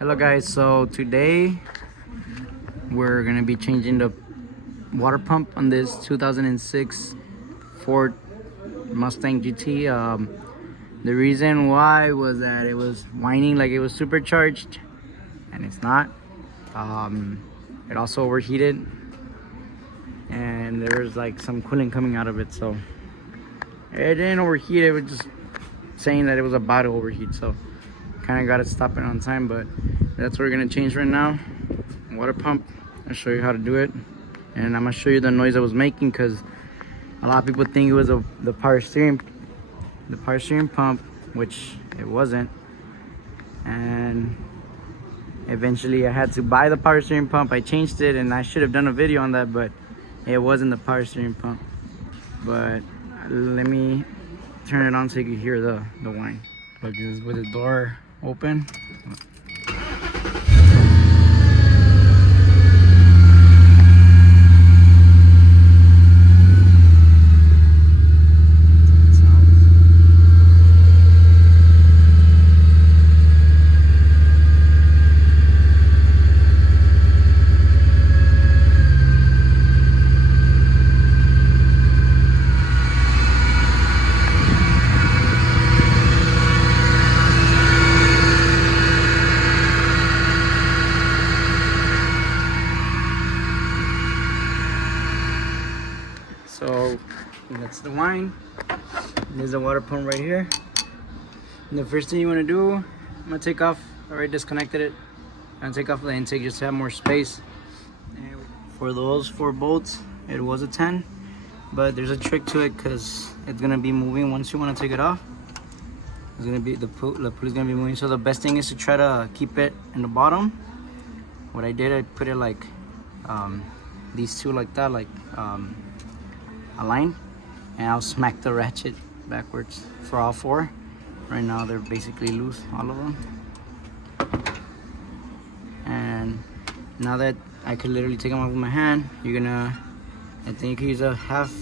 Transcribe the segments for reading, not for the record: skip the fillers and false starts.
Hello guys, so today we're gonna be changing the water pump on this 2006 Ford Mustang GT. The reason why was that it was whining like it was supercharged, and it's not. It also overheated, and there's like some coolant coming out of it, so it didn't overheat. It was just saying that it was about to overheat, so kind of got it stopping on time. But that's what we're gonna change right now. Water pump. I'll show you how to do it, and I'm gonna show you the noise I was making, because a lot of people think it was the power steering pump, which it wasn't. And eventually I had to buy the power steering pump. I changed it, and I should have done a video on that, but it wasn't the power steering pump. But let me turn it on so you can hear the whine. Look, it's with the door open. So that's the wine. There's a water pump right here. And the first thing you want to do, I'm gonna take off. I already disconnected it. I'm gonna take off the intake just to have more space. And for those 4 bolts, it was a 10, but there's a trick to it, because it's gonna be moving once you want to take it off. It's gonna be the pulley's gonna be moving. So the best thing is to try to keep it in the bottom. What I did, I put it like these two like that, like aligned, and I'll smack the ratchet backwards for all 4. Right now they're basically loose, all of them. And now that I could literally take them off with my hand, I think you can use a half,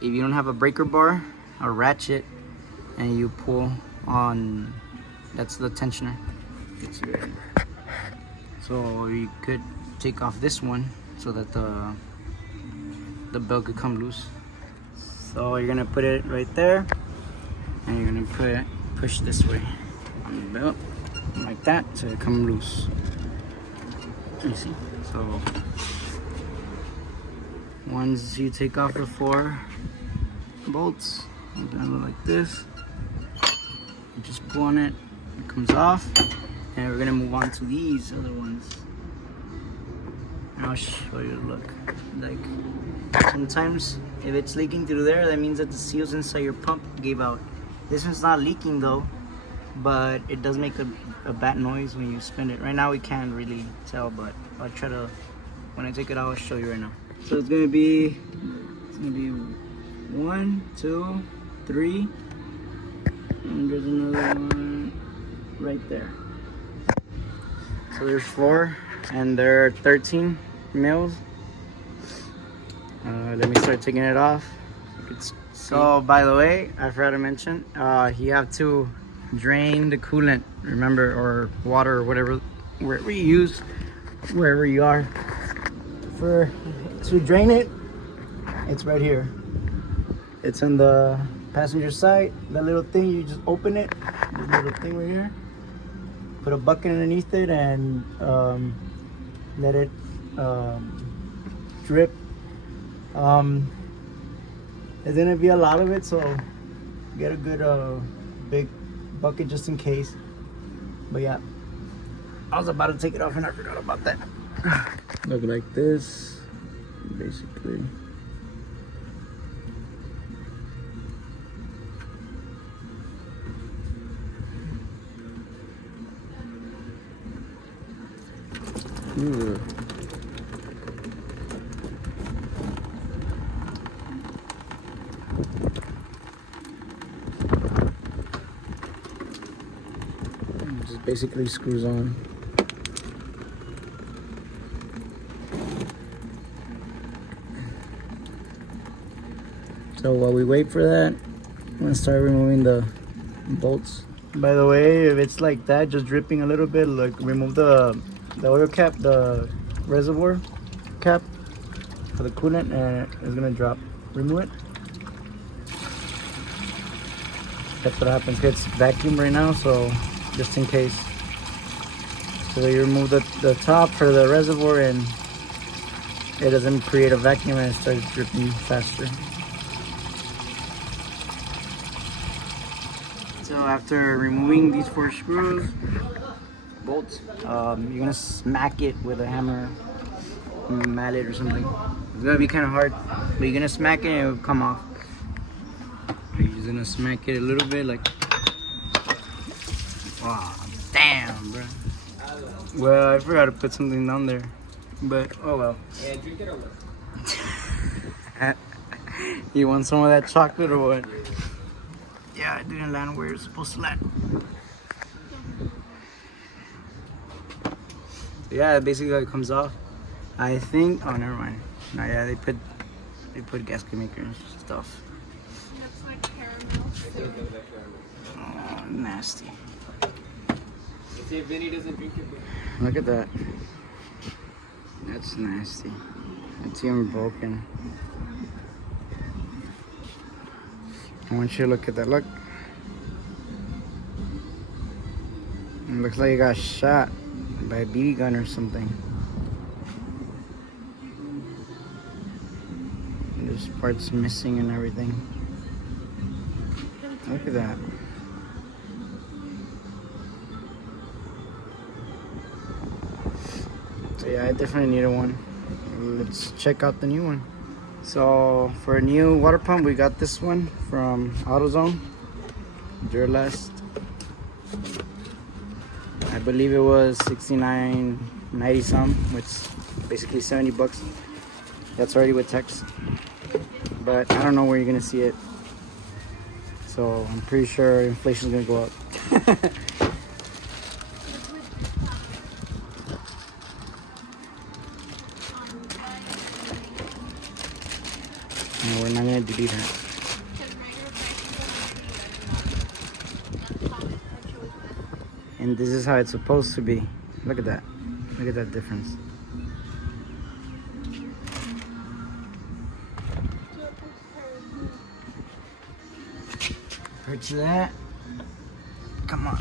if you don't have a breaker bar, a ratchet, and you pull on, that's the tensioner. So you could take off this one so that the belt could come loose. So you're gonna put it right there, and you're gonna push this way on the belt like that so it come loose. You see? So once you take off the 4 bolts, it's gonna look like this. You just pull on it, it comes off, and we're gonna move on to these other ones. I'll show you the look. Like, sometimes if it's leaking through there, that means that the seals inside your pump gave out. This one's not leaking though, but it does make a bad noise when you spin it. Right now we can't really tell, but I'll try to, when I take it out, I'll show you right now. So it's gonna be 1, 2, 3, and there's another one right there. So there's 4, and there are 13 mils. Let me start taking it off. So by the way, I forgot to mention, you have to drain the coolant, remember, or water, or whatever, wherever you use, wherever you are. To drain it, it's right here. It's on the passenger side. That little thing, you just open it, this little thing right here, put a bucket underneath it, and let it drip. There's gonna be a lot of it, so get a good big bucket just in case. But yeah, I was about to take it off and I forgot about that. Look like this, basically. Ooh. Just basically screws on. So while we wait for that, I'm gonna start removing the bolts By the way, if it's like that, just dripping a little bit, like remove the oil cap, the reservoir cap for the coolant, and it's gonna drop. Remove it. That's what happens. It's vacuum right now, so just in case. So you remove the top for the reservoir, and it doesn't create a vacuum and it starts dripping faster. So after removing these 4 screws, bolts, you're gonna smack it with a hammer, mallet or something. It's gonna be kind of hard, but you're gonna smack it and it will come off. You're just gonna smack it a little bit, like, wow, damn, bro. Well, I forgot to put something down there, but oh well. Yeah, drink it or what? You want some of that chocolate or what? Yeah, it didn't land where it's supposed to land. Yeah, basically it comes off. I think. Oh, never mind. No, yeah, they put gasket maker and stuff. That's like caramel. Oh, nasty. See if Vinny doesn't drink it. Look at that. That's nasty. It's even broken. I want you to look at that. Look. It looks like you got shot by a BB gun or something. There's parts missing and everything. Look at that. So yeah, I definitely need a one. Let's check out the new one. So for a new water pump, we got this one from AutoZone, Duralast. I believe it was $69.90 some, which is basically $70. That's already with tax. But I don't know where you're gonna see it. So I'm pretty sure inflation's gonna go up. No, we're not gonna delete her. And this is how it's supposed to be. Look at that. Look at that difference. Purchase that. Come on.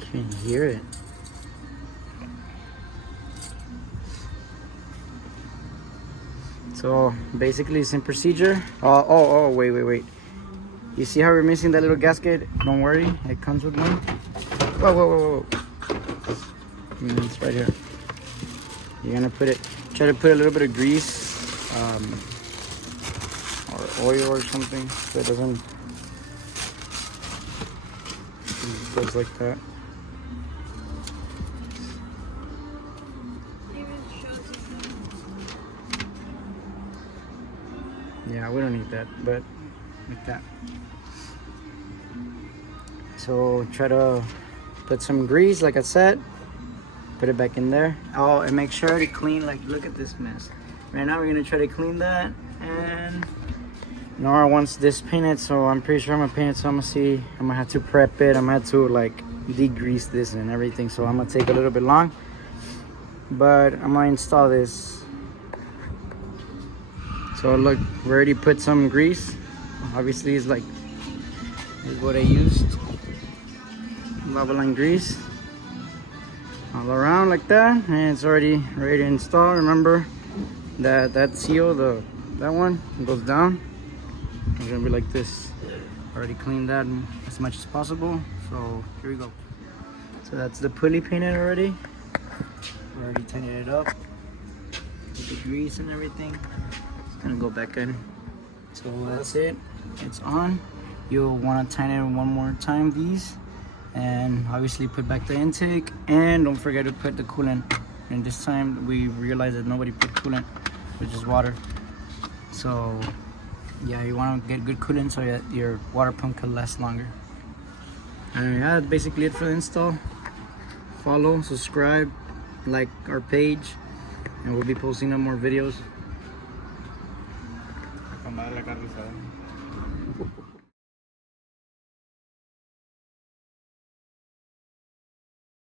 Can you hear it? So basically, same procedure. Oh, wait. You see how we're missing that little gasket? Don't worry, it comes with one. Whoa. It's right here. You're gonna try to put a little bit of grease or oil or something so it doesn't it goes like that. Yeah, we don't need that, but like that. So try to put some grease, like I said, put it back in there. Oh, and make sure to clean, like, look at this mess. Right now we're gonna try to clean that, and Nora wants this painted, so I'm pretty sure I'm gonna paint it. So I'm gonna have to prep it. I'm gonna have to like degrease this and everything, so I'm gonna take a little bit long, but I'm gonna install this. So look, we already put some grease. Obviously, it's like, this is what I used. Lava line grease all around like that, and it's already ready to install. Remember that seal, that one goes down. It's gonna be like this. Already cleaned that as much as possible. So here we go. So that's the pulley painted already. Already tightened it up with the grease and everything. Gonna go back in. So that's it, it's on. You'll want to tighten it one more time, these, and obviously put back the intake, and don't forget to put the coolant. And this time we realized that nobody put coolant, which is water. So yeah, you want to get good coolant so that your water pump can last longer. And yeah, that's basically it for the install. Follow, subscribe, like our page, and we'll be posting up more videos. madre la carne asada.